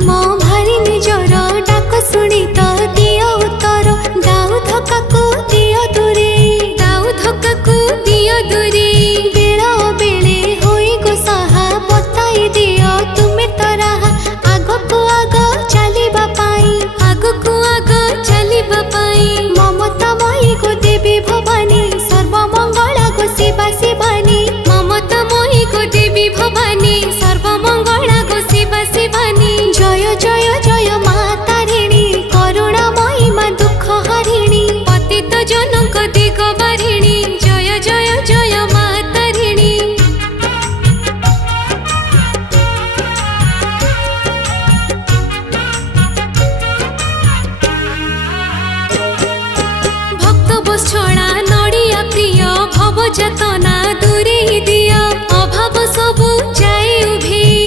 तुम भारी निजर डाक शुणी तो दियो उत्तर दाऊ धक्का को दियो दूरे दाऊ धक्का को दियो दूरे बेल बेले होई गो सहा बताई दियो तुम्हें तो रहा आग को आग चलिबा पाई आग को आग चलिबा पाई ममता मई गो देवी भवानी सर्वमंगला गो शिवा शिवानी ममता मई गो देवी भवानी सर्वमंगला गो शिवा शिवानी जय जय जय माँ तारिणी करुणामयी माँ दुख हरिणी पतित जनक दिग बारिणी जय जय जय माँ तारिणी भक्त बत्सला नड़िया प्रिय भव जतना दूरे